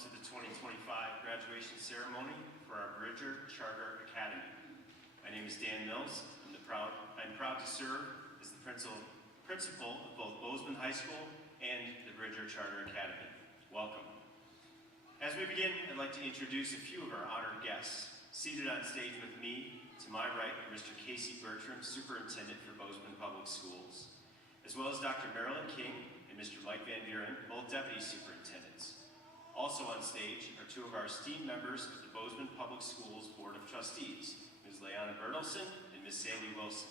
to the 2025 graduation ceremony for our Bridger Charter Academy. My name is Dan Mills. I'm proud to serve as the principal of both Bozeman High School and the Bridger Charter Academy. Welcome. As we begin, I'd like to introduce a few of our honored guests. Seated on stage with me, to my right, are Mr. Casey Bertram, Superintendent for Bozeman Public Schools, as well as Dr. Marilyn King and Mr. Mike Van Buren, both Deputy Superintendents. Also on stage are two of our esteemed members of the Bozeman Public Schools Board of Trustees, Ms. Leanna Bertelsen and Ms. Sandy Wilson.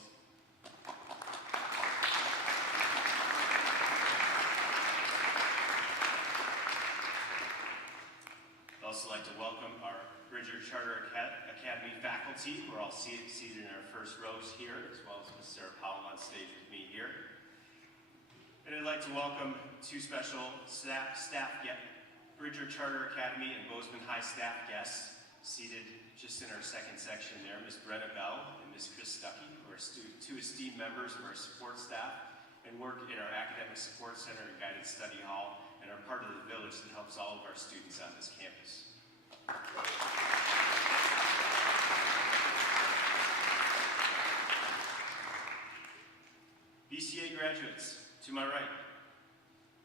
I'd also like to welcome our Bridger Charter Academy faculty, who are all seated in our first rows here, as well as Ms. Sarah Powell on stage with me here. And I'd like to welcome two special Bridger Charter Academy and Bozeman High staff guests seated just in our second section there, Ms. Brenna Bell and Ms. Chris Stuckey, who are two esteemed members of our support staff and work in our Academic Support Center and Guided Study Hall and are part of the village that helps all of our students on this campus. BCA graduates, to my right,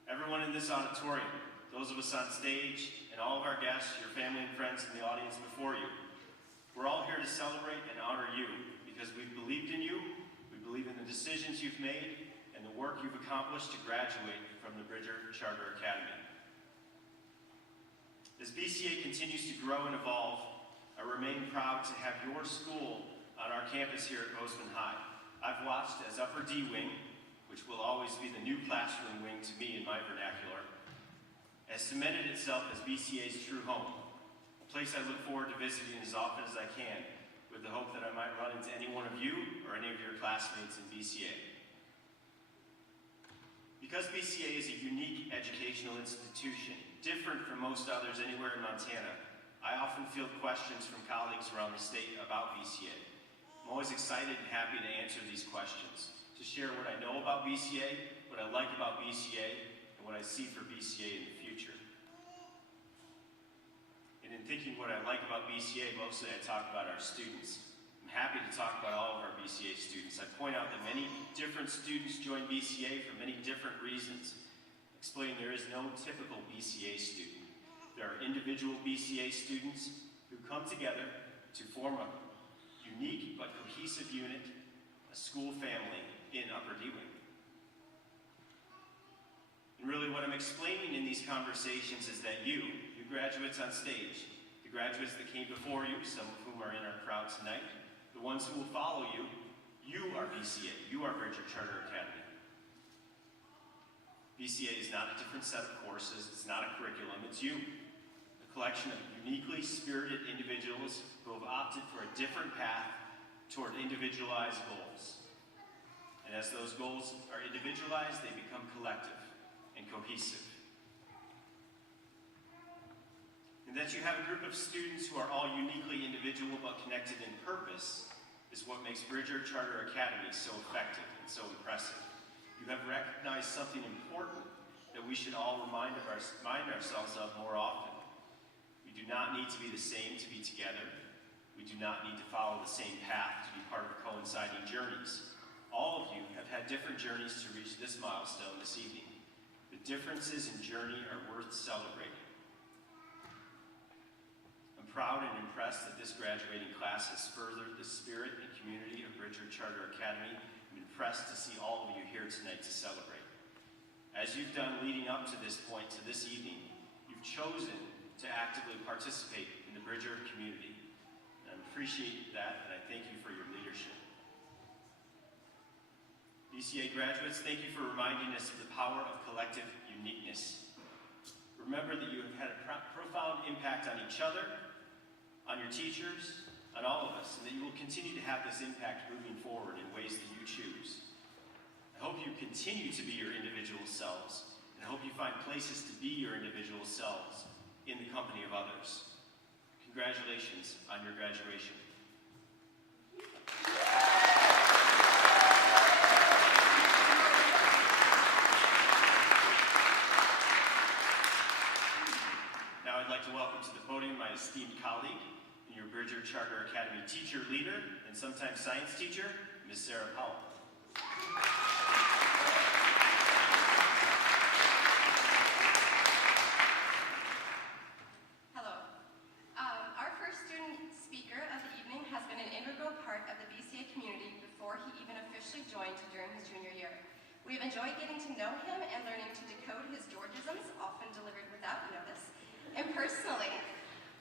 everyone in this auditorium, those of us on stage, and all of our guests, your family and friends in the audience before you. We're all here to celebrate and honor you because we've believed in you, we believe in the decisions you've made, and the work you've accomplished to graduate from the Bridger Charter Academy. As BCA continues to grow and evolve, I remain proud to have your school on our campus here at Bozeman High. I've watched as Upper D Wing, which will always be the new classroom wing to me in my vernacular, has cemented itself as BCA's true home, a place I look forward to visiting as often as I can, with the hope that I might run into any one of you or any of your classmates in BCA. Because BCA is a unique educational institution, different from most others anywhere in Montana, I often field questions from colleagues around the state about BCA. I'm always excited and happy to answer these questions, to share what I know about BCA, what I like about BCA, and what I see for BCA in the future. And in thinking what I like about BCA, mostly I talk about our students. I'm happy to talk about all of our BCA students. I point out that many different students join BCA for many different reasons. Explain there is no typical BCA student. There are individual BCA students who come together to form a unique but cohesive unit, a school family in Upper D Wing. And really what I'm explaining in these conversations is that you graduates on stage, the graduates that came before you, some of whom are in our crowd tonight, the ones who will follow you, you are BCA, you are Bridger Charter Academy. BCA is not a different set of courses, it's not a curriculum, it's you. A collection of uniquely spirited individuals who have opted for a different path toward individualized goals. And as those goals are individualized, they become collective and cohesive. And that you have a group of students who are all uniquely individual but connected in purpose is what makes Bridger Charter Academy so effective and so impressive. You have recognized something important that we should all remind ourselves of more often. We do not need to be the same to be together. We do not need to follow the same path to be part of coinciding journeys. All of you have had different journeys to reach this milestone this evening. The differences in journey are worth celebrating. I'm proud and impressed that this graduating class has furthered the spirit and community of Bridger Charter Academy. I'm impressed to see all of you here tonight to celebrate. As you've done leading up to this point, to this evening, you've chosen to actively participate in the Bridger community. And I appreciate that, and I thank you for your leadership. BCA graduates, thank you for reminding us of the power of collective uniqueness. Remember that you have had a profound impact on each other, on your teachers, on all of us, and that you will continue to have this impact moving forward in ways that you choose. I hope you continue to be your individual selves, and I hope you find places to be your individual selves in the company of others. Congratulations on your graduation. Now I'd like esteemed colleague and your Bridger Charter Academy teacher leader and sometimes science teacher, Ms. Sarah Powell. Hello. Our first student speaker of the evening has been an integral part of the BCA community before he even officially joined during his junior year. We have enjoyed getting to know him and learning to decode his Georgisms, often delivered without notice. And personally,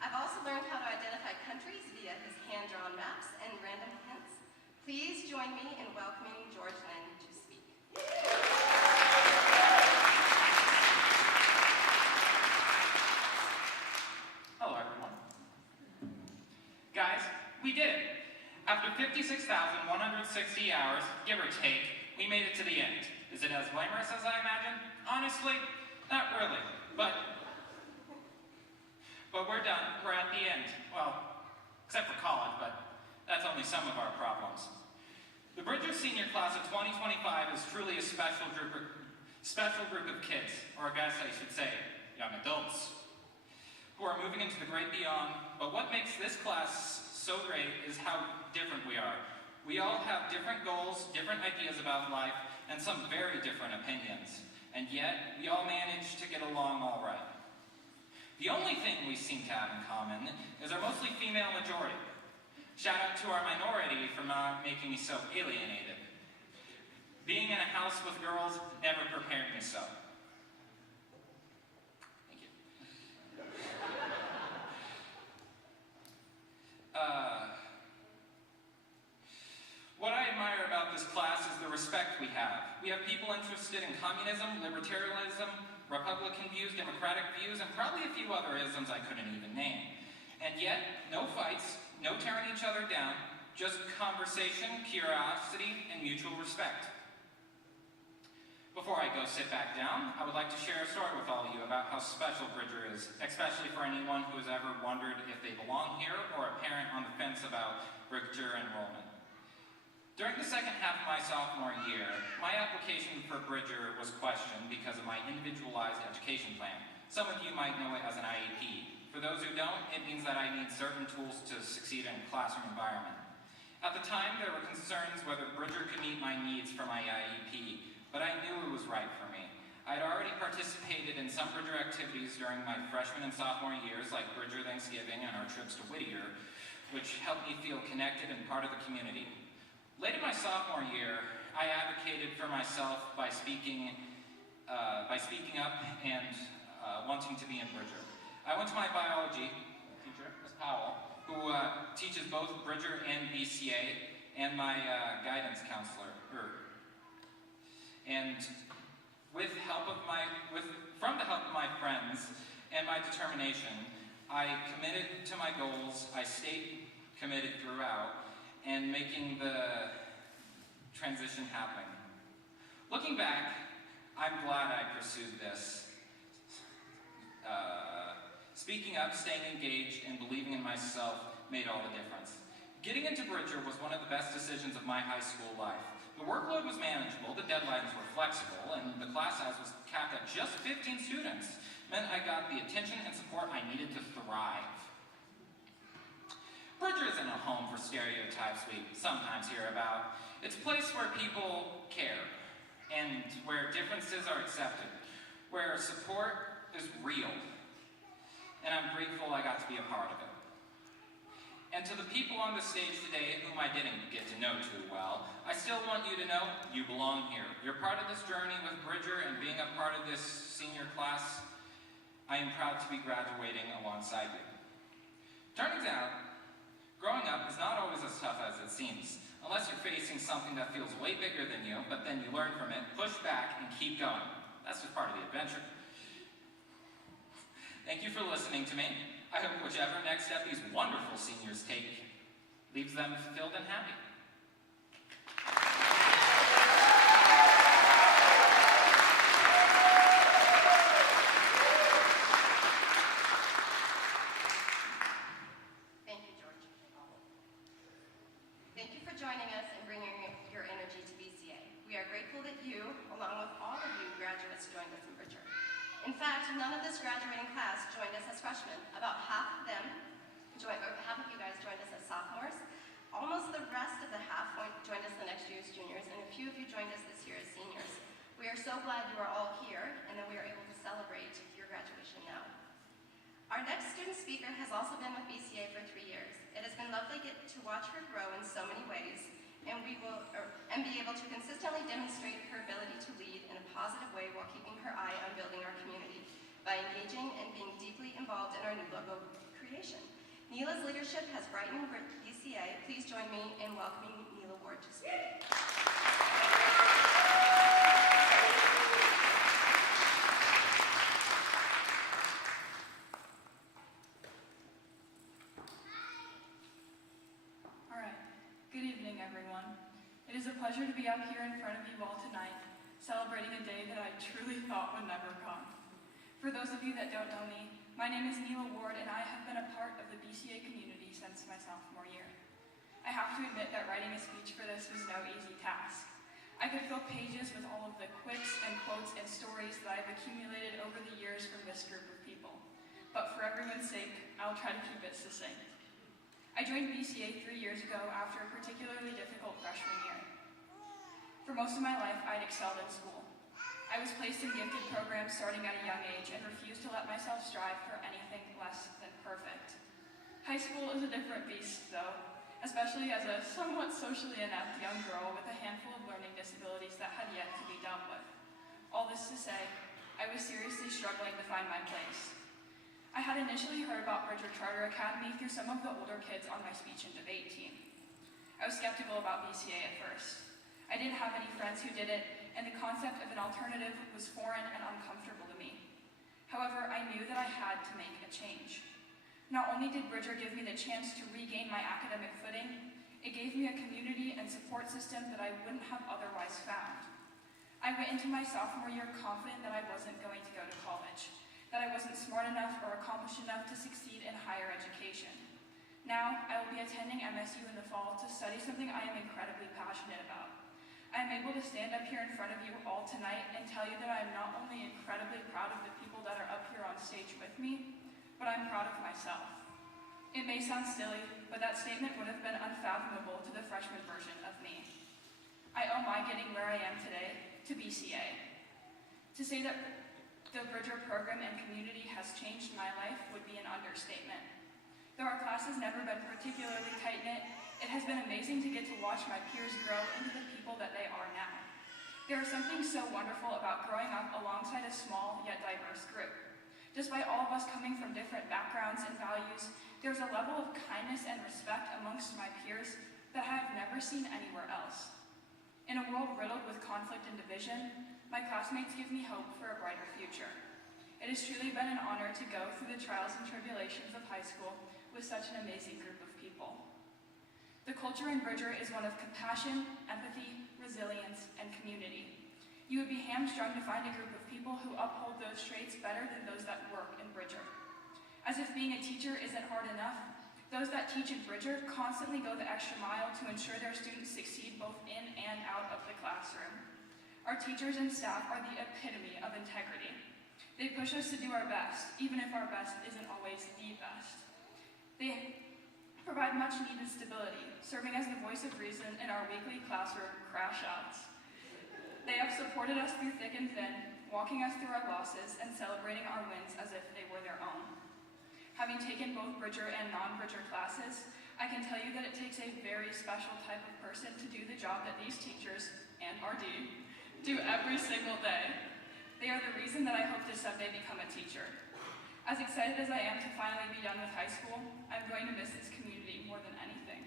I've also learned how to identify countries via his hand-drawn maps and random hints. Please join me in welcoming George Lynn to speak. Hello, everyone. Guys, we did it. After 56,160 hours, give or take, we made it to the end. Is it as glamorous as I imagined? Honestly, not really. But we're done. We're at the end. Well, except for college, but that's only some of our problems. The Bridger Senior Class of 2025 is truly a special group of kids, or I guess I should say, young adults, who are moving into the great beyond. But what makes this class so great is how different we are. We all have different goals, different ideas about life, and some very different opinions. And yet, we all manage to get along all right. The only thing we seem to have in common is our mostly female majority. Shout out to our minority for not making me so alienated. Being in a house with girls never prepared me so. Thank you. What I admire about this class is the respect we have. We have people interested in communism, libertarianism, Republican views, Democratic views, and probably a few other isms I couldn't even name. And yet, no fights, no tearing each other down, just conversation, curiosity, and mutual respect. Before I go sit back down, I would like to share a story with all of you about how special Bridger is, especially for anyone who has ever wondered if they belong here or a parent on the fence about Bridger enrollment. During the second half of my sophomore year, my application for Bridger was questioned because of my individualized education plan. Some of you might know it as an IEP. For those who don't, it means that I need certain tools to succeed in a classroom environment. At the time, there were concerns whether Bridger could meet my needs for my IEP, but I knew it was right for me. I had already participated in some Bridger activities during my freshman and sophomore years, like Bridger Thanksgiving and our trips to Whittier, which helped me feel connected and part of the community. Late in my sophomore year, I advocated for myself by speaking up and wanting to be in Bridger. I went to my biology teacher, Ms. Powell, who teaches both Bridger and BCA, and my guidance counselor. And from the help of my friends and my determination, I committed to my goals. I stayed committed throughout, and making the transition happen. Looking back, I'm glad I pursued this. Speaking up, staying engaged, and believing in myself made all the difference. Getting into Bridger was one of the best decisions of my high school life. The workload was manageable, the deadlines were flexible, and the class size was capped at just 15 students. Meant I got the attention and support I needed to thrive. Bridger isn't a home for stereotypes we sometimes hear about. It's a place where people care, and where differences are accepted, where support is real. And I'm grateful I got to be a part of it. And to the people on the stage today whom I didn't get to know too well, I still want you to know you belong here. You're part of this journey with Bridger, and being a part of this senior class, I am proud to be graduating alongside you. Turns out, growing up is not always as tough as it seems, unless you're facing something that feels way bigger than you, but then you learn from it, push back, and keep going. That's just part of the adventure. Thank you for listening to me. I hope whichever next step these wonderful seniors take leaves them fulfilled and happy. Thank you, George. Thank you for joining us and bringing your energy to BCA. We are grateful that you, along with all of you graduates, joined us in Bridger. In fact, none of this graduating class joined us as freshmen. About half of you guys joined us as sophomores. Almost the rest of the half joined us the next year as juniors, and a few of you joined us this year as seniors. We are so glad you are all here and that we are able to celebrate your graduation now. Our next student speaker has also been with BCA for 3 years. It has been lovely to watch her grow in so many ways, and be able to consistently demonstrate her ability to lead in a positive way while keeping her eye on building our community by engaging and being deeply involved in our new logo creation. Neela's leadership has brightened BCA. Please join me in welcoming Neela Ward to speak. Good evening, everyone. It is a pleasure to be up here in front of you all tonight, celebrating a day that I truly thought would never come. For those of you that don't know me, my name is Neela Ward, and I have been a part of the BCA community since my sophomore year. I have to admit that writing a speech for this was no easy task. I could fill pages with all of the quips and quotes and stories that I've accumulated over the years from this group of people. But for everyone's sake, I'll try to keep it succinct. I joined BCA 3 years ago after a particularly difficult freshman year. For most of my life, I'd excelled in school. I was placed in gifted programs starting at a young age and refused to let myself strive for anything less than perfect. High school is a different beast, though, especially as a somewhat socially inept young girl with a handful of learning disabilities that had yet to be dealt with. All this to say, I was seriously struggling to find my place. I had initially heard about Bridger Charter Academy through some of the older kids on my speech and debate team. I was skeptical about BCA at first. I didn't have any friends who did it, and the concept of an alternative was foreign and uncomfortable to me. However, I knew that I had to make a change. Not only did Bridger give me the chance to regain my academic footing, it gave me a community and support system that I wouldn't have otherwise found. I went into my sophomore year confident that I wasn't going to go to college, that I wasn't smart enough or accomplished enough to succeed in higher education. Now, I will be attending MSU in the fall to study something I am incredibly passionate about. I am able to stand up here in front of you all tonight and tell you that I am not only incredibly proud of the people that are up here on stage with me, but I'm proud of myself. It may sound silly, but that statement would have been unfathomable to the freshman version of me. I owe my getting where I am today to BCA. To say that the Bridger program and community has changed my life would be an understatement. Though our class has never been particularly tight-knit, it has been amazing to get to watch my peers grow into the people that they are now. There is something so wonderful about growing up alongside a small yet diverse group. Despite all of us coming from different backgrounds and values, there's a level of kindness and respect amongst my peers that I have never seen anywhere else. In a world riddled with conflict and division, my classmates give me hope for a brighter future. It has truly been an honor to go through the trials and tribulations of high school with such an amazing group of people. The culture in Bridger is one of compassion, empathy, resilience, and community. You would be hamstrung to find a group of people who uphold those traits better than those that work in Bridger. As if being a teacher isn't hard enough, those that teach in Bridger constantly go the extra mile to ensure their students succeed both in and out of the classroom. Our teachers and staff are the epitome of integrity. They push us to do our best, even if our best isn't always the best. They provide much needed stability, serving as the voice of reason in our weekly classroom crash outs. They have supported us through thick and thin, walking us through our losses and celebrating our wins as if they were their own. Having taken both Bridger and non-Bridger classes, I can tell you that it takes a very special type of person to do the job that these teachers, and RD, do every single day. They are the reason that I hope to someday become a teacher. As excited as I am to finally be done with high school, I'm going to miss this community more than anything.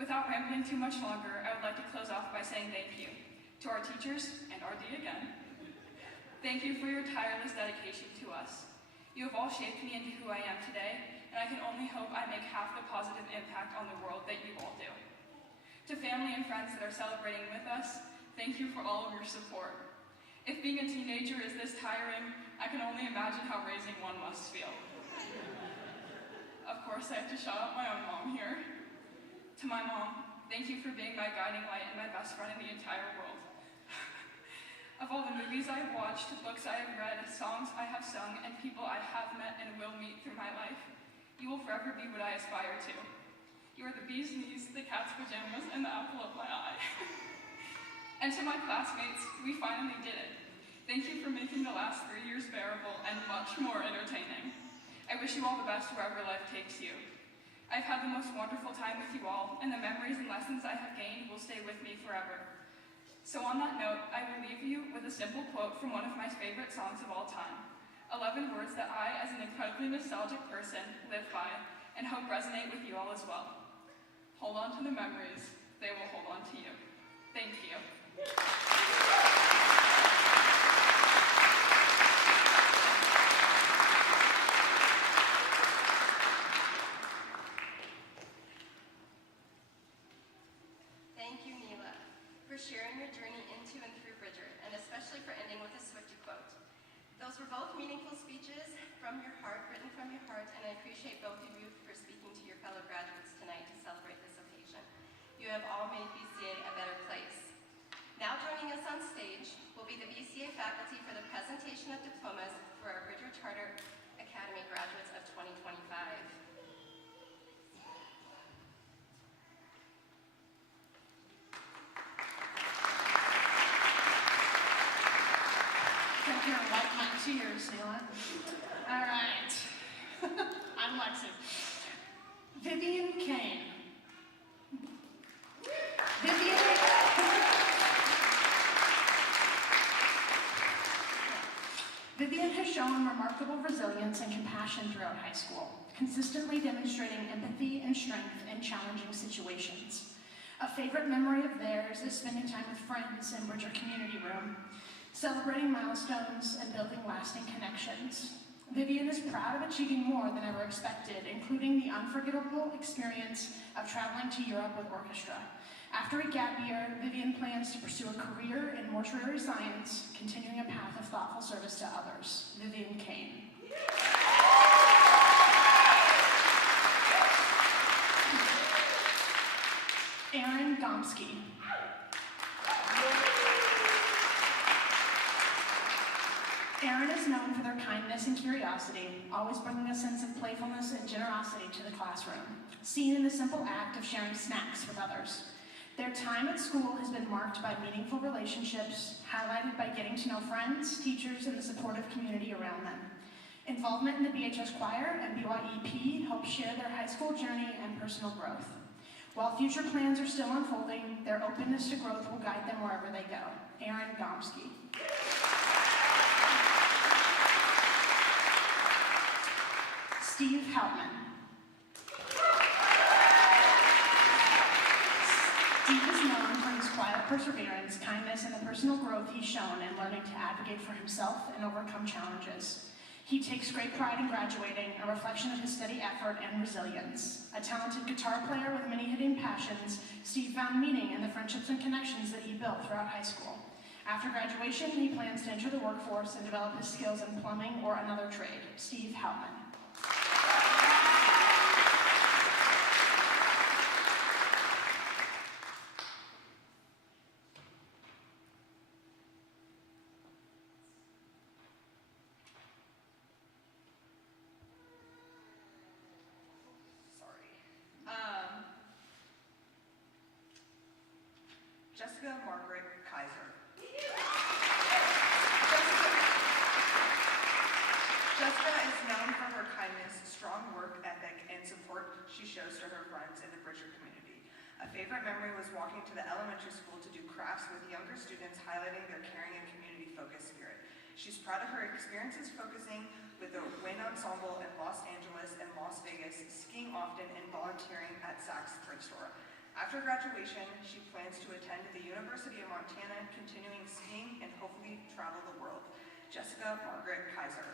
Without rambling too much longer, I would like to close off by saying thank you to our teachers, and RD again. Thank you for your tireless dedication to us. You have all shaped me into who I am today, and I can only hope I make half the positive impact on the world that you all do. To family and friends that are celebrating with us, thank you for all of your support. If being a teenager is this tiring, I can only imagine how raising one must feel. Of course, I have to shout out my own mom here. To my mom, thank you for being my guiding light and my best friend in the entire world. Of all the movies I have watched, books I have read, songs I have sung, and people I have met and will meet through my life, you will forever be what I aspire to. You are the bee's knees, the cat's pajamas, and the apple of my eye. And to my classmates, we finally did it. Thank you for making the last 3 years bearable and much more entertaining. I wish you all the best wherever life takes you. I've had the most wonderful time with you all, and the memories and lessons I have gained will stay with me forever. So on that note, I will leave you with a simple quote from one of my favorite songs of all time. 11 words that I, as an incredibly nostalgic person, live by and hope resonate with you all as well. Hold on to the memories, they will hold on to you. Thank you. Thank you, Neela, for sharing your journey into and through Bridger, and especially for ending with a Swiftie quote. Those were both meaningful speeches from your heart, written from your heart, and I appreciate both of you for speaking to your fellow graduates tonight to celebrate this occasion. You have all made BCA a better place. Now joining us on stage will be the BCA faculty for the presentation of diplomas for our Bridger Charter Academy graduates of 2025. Come here and wipe my tears, Neela. All right. I'm Lexi. Vivian Kane. Vivian has shown remarkable resilience and compassion throughout high school, consistently demonstrating empathy and strength in challenging situations. A favorite memory of theirs is spending time with friends in Bridger Community Room, celebrating milestones and building lasting connections. Vivian is proud of achieving more than ever expected, including the unforgettable experience of traveling to Europe with orchestra. After a gap year, Vivian plans to pursue a career in mortuary science, continuing a path of thoughtful service to others. Vivian Kane. Aaron Gomsky. Aaron is known for their kindness and curiosity, always bringing a sense of playfulness and generosity to the classroom, seen in the simple act of sharing snacks with others. Their time at school has been marked by meaningful relationships, highlighted by getting to know friends, teachers, and the supportive community around them. Involvement in the BHS choir and BYEP help share their high school journey and personal growth. While future plans are still unfolding, their openness to growth will guide them wherever they go. Aaron Gomsky. Steve Heltman. Steve is known for his quiet perseverance, kindness, and the personal growth he's shown in learning to advocate for himself and overcome challenges. He takes great pride in graduating, a reflection of his steady effort and resilience. A talented guitar player with many hidden passions, Steve found meaning in the friendships and connections that he built throughout high school. After graduation, he plans to enter the workforce and develop his skills in plumbing or another trade. Steve Heltman. Jessica Margaret Kaiser. Jessica is known for her kindness, strong work ethic, and support she shows to her friends in the Bridger community. A favorite memory was walking to the elementary school to do crafts with younger students, highlighting their caring and community-focused spirit. She's proud of her experiences focusing with the Wind Ensemble in Los Angeles and Las Vegas, skiing often, and volunteering at Saks Thrift Store. After graduation, she plans to attend the University of Montana, continuing skiing and hopefully travel the world. Jessica Margaret Kaiser.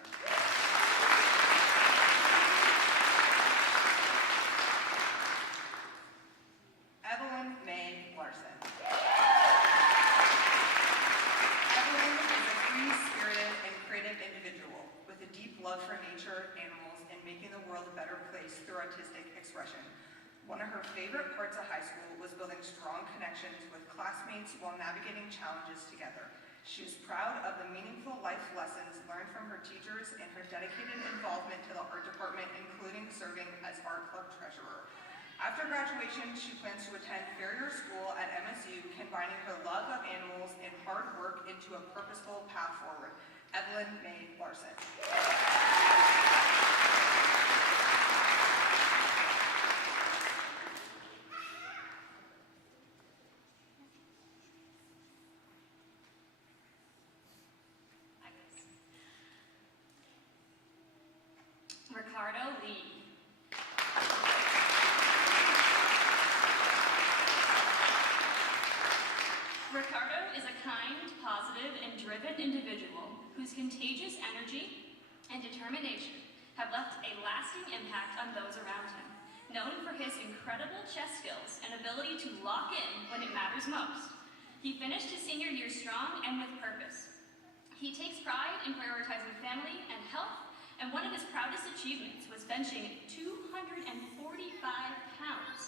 Evelyn May Larson. Evelyn is a free-spirited and creative individual with a deep love for nature, animals, and making the world a better place through artistic expression. One of her favorite parts of high school was building strong connections with classmates while navigating challenges together. She is proud of the meaningful life lessons learned from her teachers and her dedicated involvement to the art department, including serving as art club treasurer. After graduation, she plans to attend Farrier School at MSU, combining her love of animals and hard work into a purposeful path forward. Evelyn May Larson. Ricardo Lee. Ricardo is a kind, positive, and driven individual whose contagious energy and determination have left a lasting impact on those around him. Known for his incredible chess skills and ability to lock in when it matters most, he finished his senior year strong and with purpose. He takes pride in prioritizing family and health, and one of his proudest achievements was benching 245 pounds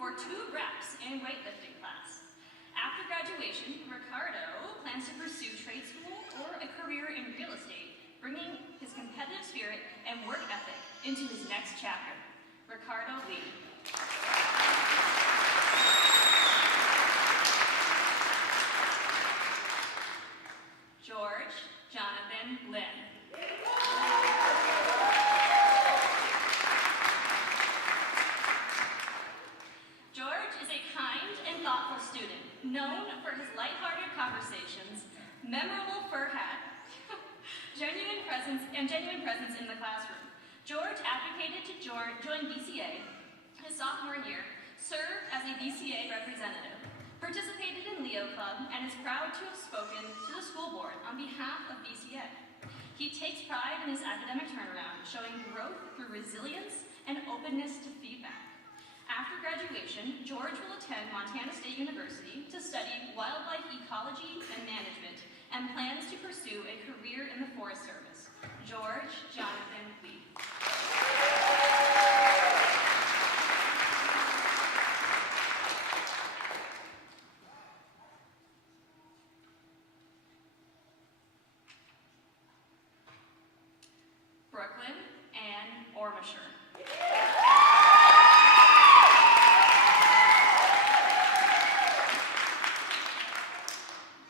for 2 reps in weightlifting class. After graduation, Ricardo plans to pursue trade school or a career in real estate, bringing his competitive spirit and work ethic into his next chapter. Ricardo Lee. George Jonathan Lynn. George is a kind and thoughtful student, known for his lighthearted conversations, memorable fur hat, genuine presence in the classroom. George advocated to join BCA his sophomore year, served as a BCA representative, participated in Leo Club, and is proud to have spoken to the school board on behalf of BCA. He takes pride in his academic turnaround, showing growth through resilience and openness to feedback. After graduation, George will attend Montana State University to study wildlife ecology and management, and plans to pursue a career in the Forest Service. George Jonathan Lee. Brooklyn Ann Ormisher.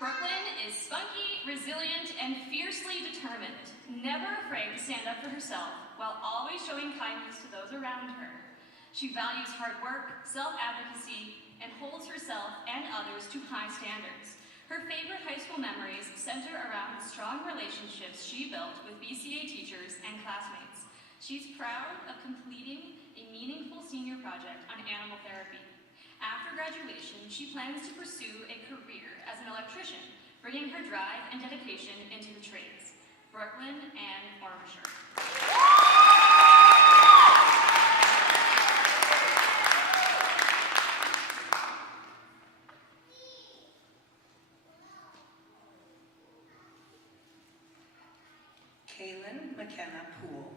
Brooklyn is spunky, resilient, and fiercely determined, never afraid to stand up for herself while always showing kindness to those around her. She values hard work, self-advocacy, and holds herself and others to high standards. Her favorite high school memories center around the strong relationships she built with BCA teachers and classmates. She's proud of completing a meaningful senior project on animal therapy. After graduation, she plans to pursue a career as an electrician, bringing her drive and dedication into the trades. Brooklyn Ann Ormisher. Kaylin McKenna Poole.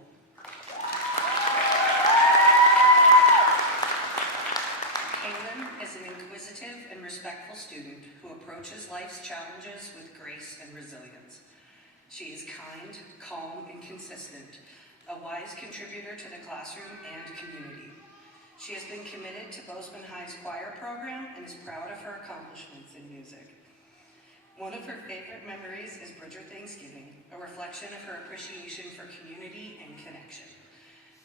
Kaylin is an inquisitive and respectful student who approaches life's challenges with grace and resilience. She is kind, calm, and consistent, a wise contributor to the classroom and community. She has been committed to Bozeman High's choir program and is proud of her accomplishments in music. One of her favorite memories is Bridger Thanksgiving, a reflection of her appreciation for community and connection.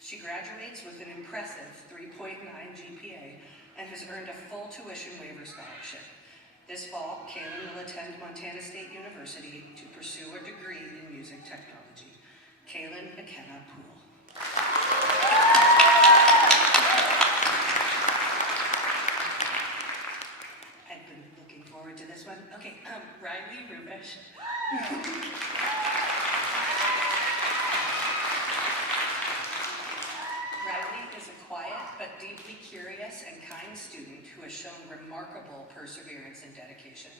She graduates with an impressive 3.9 GPA and has earned a full tuition waiver scholarship. This fall, Kaylin will attend Montana State University to pursue a degree in music technology. Kaylin McKenna Poole. I've been looking forward to this one. Okay, Riley Rubish. Riley is a quiet but deeply curious and kind student who has shown remarkable perseverance and dedication,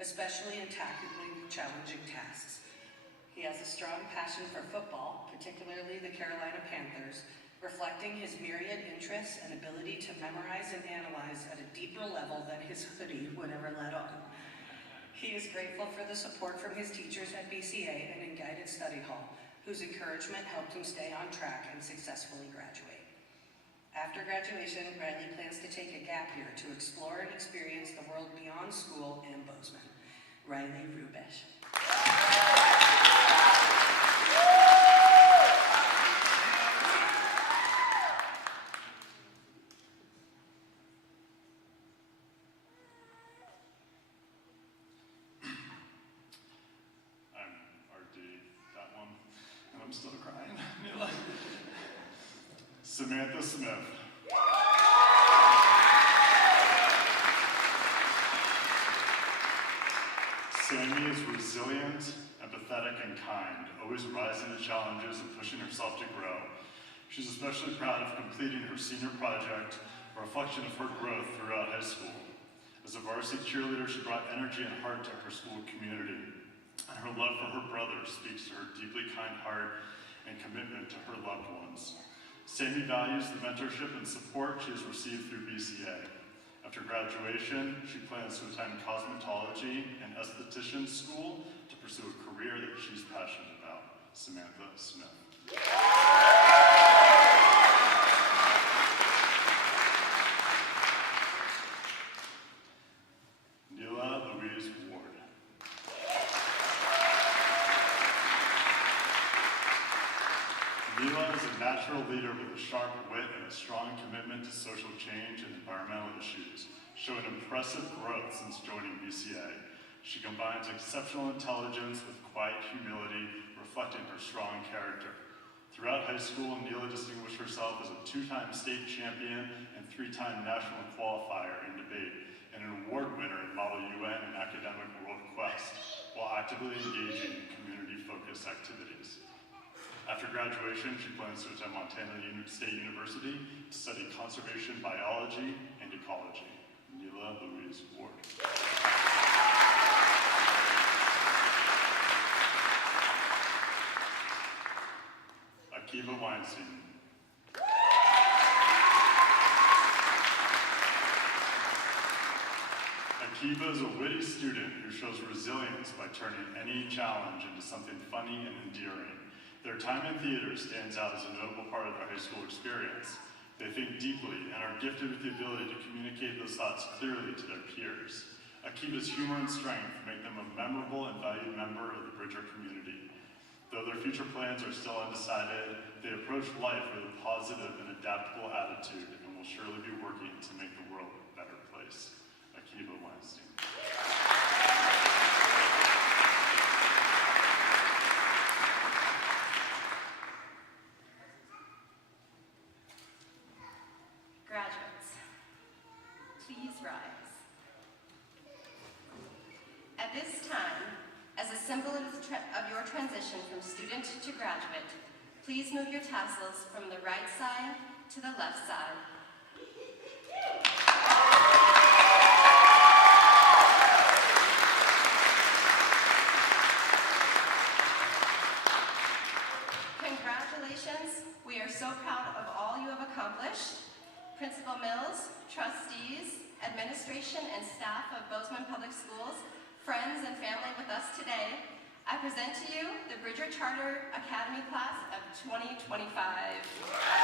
especially in tackling challenging tasks. He has a strong passion for football, particularly the Carolina Panthers, reflecting his myriad interests and ability to memorize and analyze at a deeper level than his hoodie would ever let on. He is grateful for the support from his teachers at BCA and in Guided Study Hall, whose encouragement helped him stay on track and successfully graduate. After graduation, Riley plans to take a gap year to explore and experience the world beyond school and Bozeman. Riley Rubesh. I'm still crying. Samantha Smith. Sammy is resilient, empathetic, and kind, always rising to challenges and pushing herself to grow. She's especially proud of completing her senior project, a reflection of her growth throughout high school. As a varsity cheerleader, she brought energy and heart to her school community. And her love for her brother speaks to her deeply kind heart and commitment to her loved ones. Sammy values the mentorship and support she has received through BCA. After graduation, she plans to attend cosmetology and esthetician school to pursue a career that she's passionate about. Samantha Smith. Neela Louise Ward. Neela is a natural leader with a sharp wit and a strong commitment to social change and environmental issues, showing impressive growth since joining BCA. She combines exceptional intelligence with quiet humility, reflecting her strong character. Throughout high school, Neela distinguished herself as a 2-time state champion and 3-time national qualifier in debate, and an award winner in Model UN and Academic World Quest, while actively engaging in community-focused activities. After graduation, she plans to attend Montana State University to study conservation biology and ecology. Neela Louise Ward. Akiva Weinstein. Akiva is a witty student who shows resilience by turning any challenge into something funny and endearing. Their time in theater stands out as a notable part of their high school experience. They think deeply and are gifted with the ability to communicate those thoughts clearly to their peers. Akiva's humor and strength make them a memorable and valued member of the Bridger community. Though their future plans are still undecided, they approach life with a positive and adaptable attitude and will surely be working to make the world a better place. Akiva Weinstein. Graduates, please rise. At this time, as a symbol of your transition from student to graduate, please move your tassels from the right side to the left side. Congratulations, we are so proud of all you have accomplished. Principal Mills, trustees, administration, and staff of Bozeman Public Schools, friends and family with us today, I present to you the Bridger Charter Academy class of 2025.